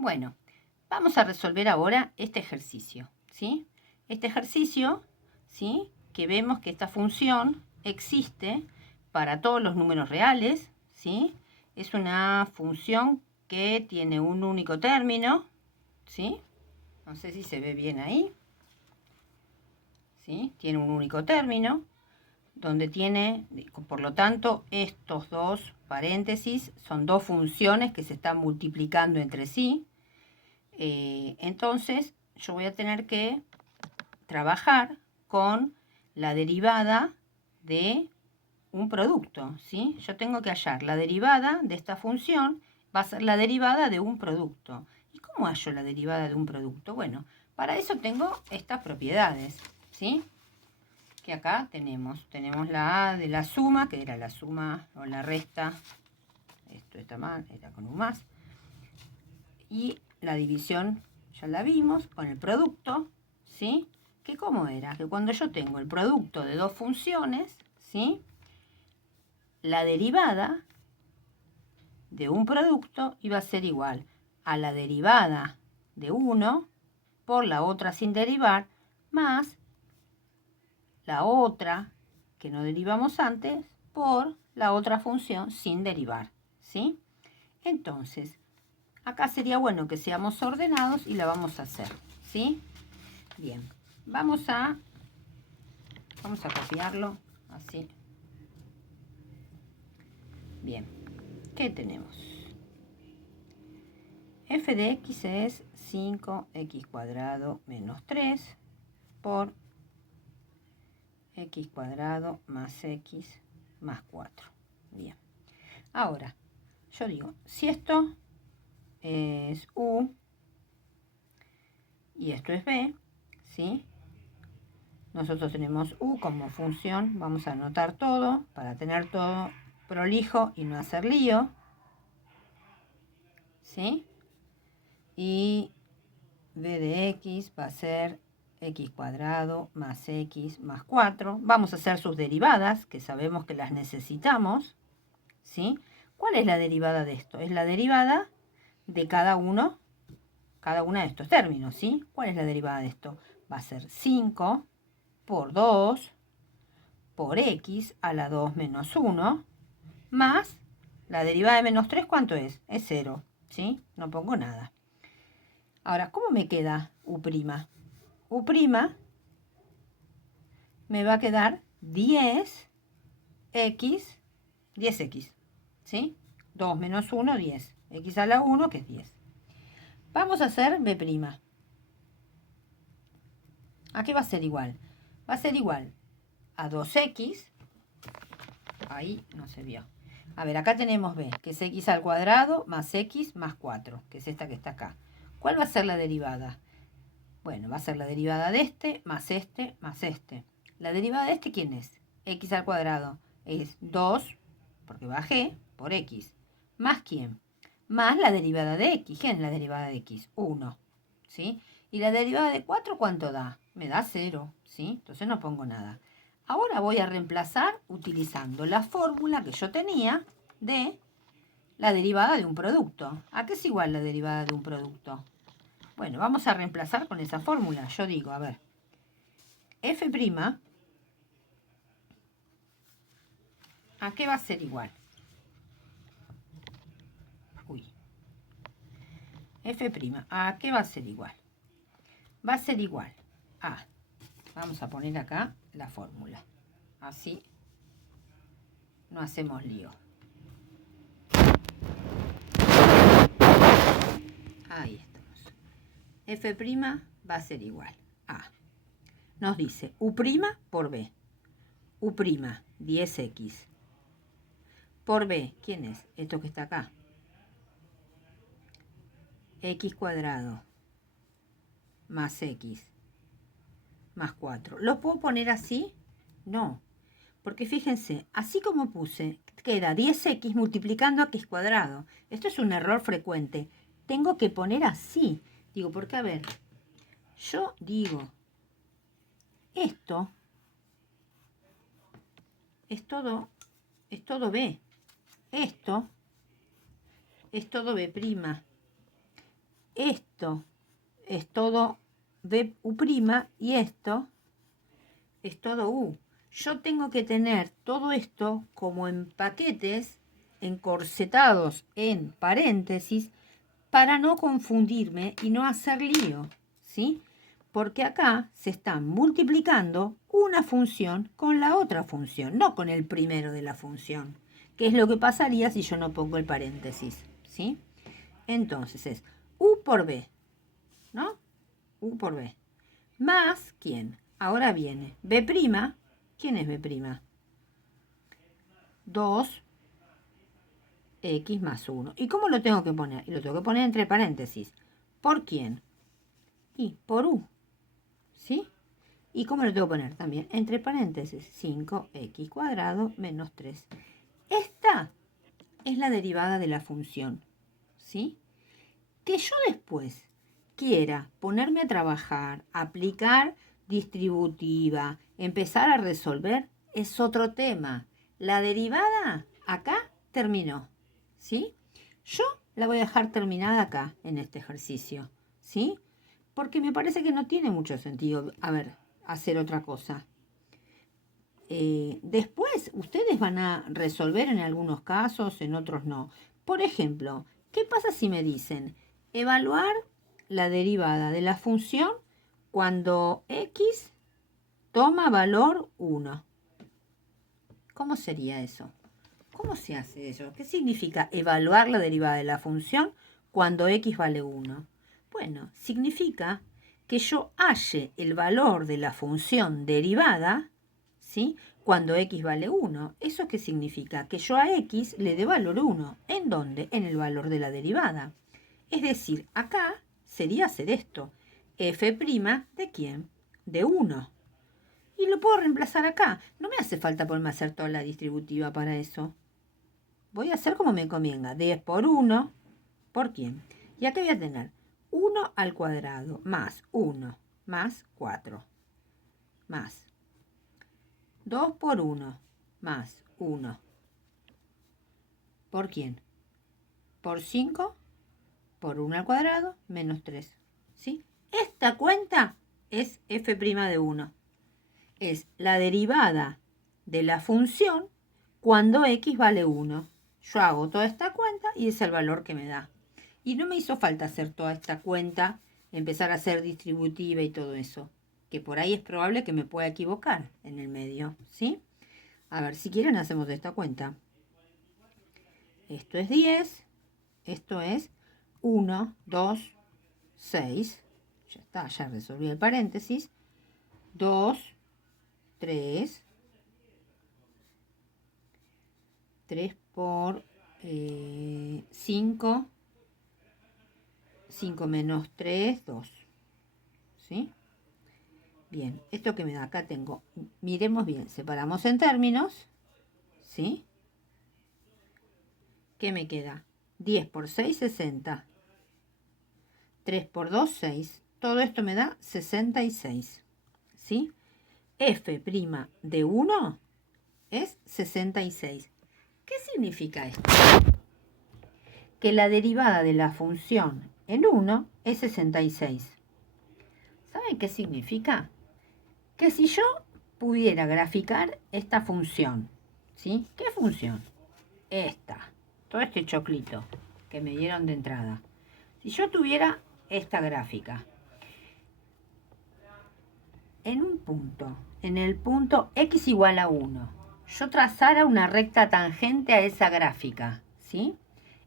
Bueno, vamos a resolver ahora este ejercicio, ¿sí? Este ejercicio, ¿sí? Que vemos que esta función existe para todos los números reales, ¿sí? Es una función que tiene un único término, ¿sí? No sé si se ve bien ahí, ¿sí? Tiene un único término, donde tiene, por lo tanto, estos dos paréntesis son dos funciones que se están multiplicando entre sí. Entonces, yo voy a tener que trabajar con la derivada de un producto, ¿sí? Yo tengo que hallar la derivada de esta función, va a ser la derivada de un producto. ¿Y cómo hallo la derivada de un producto? Bueno, para eso tengo estas propiedades, ¿sí? Que acá tenemos la A de la suma, que era la suma o la resta, esto está mal, era con un más, y la división ya la vimos con el producto, ¿sí? Que cómo era, que cuando yo tengo el producto de dos funciones, ¿sí? La derivada de un producto iba a ser igual a la derivada de uno por la otra sin derivar, más la otra que no derivamos antes por la otra función sin derivar, ¿sí? Entonces, acá sería bueno que seamos ordenados y la vamos a hacer, ¿sí? Bien, vamos a copiarlo así. Bien, ¿qué tenemos? F de x es 5x cuadrado menos 3 por x cuadrado más x más 4. Bien, ahora yo digo, si esto es u y esto es b, ¿sí? Nosotros tenemos u como función, vamos a anotar todo para tener todo prolijo y no hacer lío, ¿sí? Y b de x va a ser x cuadrado más x más 4. Vamos a hacer sus derivadas, que sabemos que las necesitamos, ¿sí? ¿Cuál es la derivada de esto? Es la derivada de cada uno de estos términos, ¿sí? ¿Cuál es la derivada de esto? Va a ser 5 por 2 por x a la 2 menos 1 más la derivada de menos 3, ¿cuánto es? Es 0, ¿sí? No pongo nada. Ahora, ¿cómo me queda u'? U' me va a quedar 10x, ¿sí? 2 menos 1, 10. X a la 1, que es 10. Vamos a hacer b'. ¿A qué va a ser igual? Va a ser igual a 2x. Ahí no se vio. A ver, acá tenemos b, que es x al cuadrado más x más 4, que es esta que está acá. ¿Cuál va a ser la derivada? Bueno, va a ser la derivada de este más este más este. ¿La derivada de este quién es? X al cuadrado es 2, porque bajé, por x. ¿Más quién? Más la derivada de x. ¿Quién es la derivada de x? 1, ¿sí? ¿Y la derivada de 4 cuánto da? Me da 0, ¿sí? Entonces no pongo nada. Ahora voy a reemplazar utilizando la fórmula que yo tenía de la derivada de un producto. ¿A qué es igual la derivada de un producto? Bueno, vamos a reemplazar con esa fórmula. Yo digo, a ver, f', ¿a qué va a ser igual? Uy. F', ¿a qué va a ser igual? Va a ser igual a, vamos a poner acá la fórmula. Así no hacemos lío. Ahí estamos. F' va a ser igual a, nos dice u' por b. U', 10x. Por b, ¿quién es? Esto que está acá. X cuadrado más x más 4. ¿Lo puedo poner así? No. Porque fíjense, así como puse, queda 10x multiplicando a x cuadrado. Esto es un error frecuente. Tengo que poner así. Digo, porque a ver, yo digo, esto es todo b. Esto es todo b'. esto es todo BU' y esto es todo U. Yo tengo que tener todo esto como en paquetes, encorsetados en paréntesis, para no confundirme y no hacer lío, ¿sí? Porque acá se está multiplicando una función con la otra función, no con el primero de la función, que es lo que pasaría si yo no pongo el paréntesis, ¿sí? Entonces es U por B, ¿no? U por B. Más, ¿quién? Ahora viene B'. ¿Quién es B'? 2x más 1. ¿Y cómo lo tengo que poner? Y lo tengo que poner entre paréntesis. ¿Por quién? Y por U. ¿Sí? ¿Y cómo lo tengo que poner? También entre paréntesis. 5x cuadrado menos 3. Esta es la derivada de la función. ¿Sí? Que yo después quiera ponerme a trabajar, aplicar distributiva, empezar a resolver, es otro tema. La derivada acá terminó, ¿sí? Yo la voy a dejar terminada acá, en este ejercicio, ¿sí? Porque me parece que no tiene mucho sentido, hacer otra cosa. Después, ustedes van a resolver en algunos casos, en otros no. Por ejemplo, ¿qué pasa si me dicen evaluar la derivada de la función cuando x toma valor 1? ¿Cómo sería eso? ¿Cómo se hace eso? ¿Qué significa evaluar la derivada de la función cuando x vale 1? Bueno, significa que yo halle el valor de la función derivada, ¿sí?, cuando x vale 1. ¿Eso qué significa? Que yo a x le dé valor 1. ¿En dónde? En el valor de la derivada. Es decir, acá sería hacer esto. F' ¿de quién? De 1. Y lo puedo reemplazar acá. No me hace falta ponerme a hacer toda la distributiva para eso. Voy a hacer como me convenga. 10 por 1. ¿Por quién? Y acá voy a tener 1 al cuadrado más 1 más 4 más 2 por 1 más 1. ¿Por quién? Por 5 por 1 al cuadrado menos 3. ¿Sí? Esta cuenta es f' de 1. Es la derivada de la función cuando x vale 1. Yo hago toda esta cuenta y es el valor que me da. Y no me hizo falta hacer toda esta cuenta, empezar a hacer distributiva y todo eso, que por ahí es probable que me pueda equivocar en el medio, ¿sí? A ver, si quieren hacemos esta cuenta. Esto es 10, esto es 1, 2, 6, ya está, ya resolví el paréntesis, 2, 3 por 5, 5 menos 3, 2, ¿sí? Bien, esto que me da acá tengo, miremos bien, separamos en términos, ¿sí? ¿Qué me queda? 10 por 6, 60. 3 por 2, 6. Todo esto me da 66, ¿sí? F' de 1 es 66. ¿Qué significa esto? Que la derivada de la función en 1 es 66. ¿Saben qué significa? Que si yo pudiera graficar esta función, ¿sí? ¿Qué función? Esta, todo este choclito que me dieron de entrada. Si yo tuviera esta gráfica en un punto, en el punto x igual a 1, yo trazara una recta tangente a esa gráfica, ¿sí?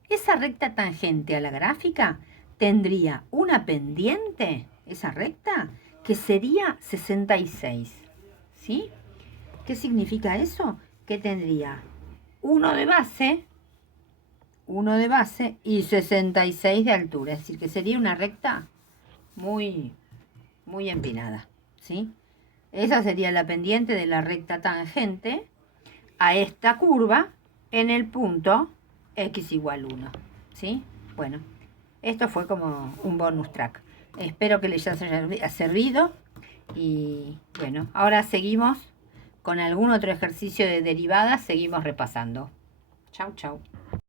Esa recta tangente a la gráfica tendría una pendiente, esa recta, que sería 66, ¿sí? ¿Qué significa eso? Que tendría 1 de base y 66 de altura, es decir, que sería una recta muy empinada, ¿sí? Esa sería la pendiente de la recta tangente a esta curva en el punto x igual 1, ¿sí? Bueno, esto fue como un bonus track. Espero que les haya servido y bueno, ahora seguimos con algún otro ejercicio de derivadas, seguimos repasando. Chau, chau.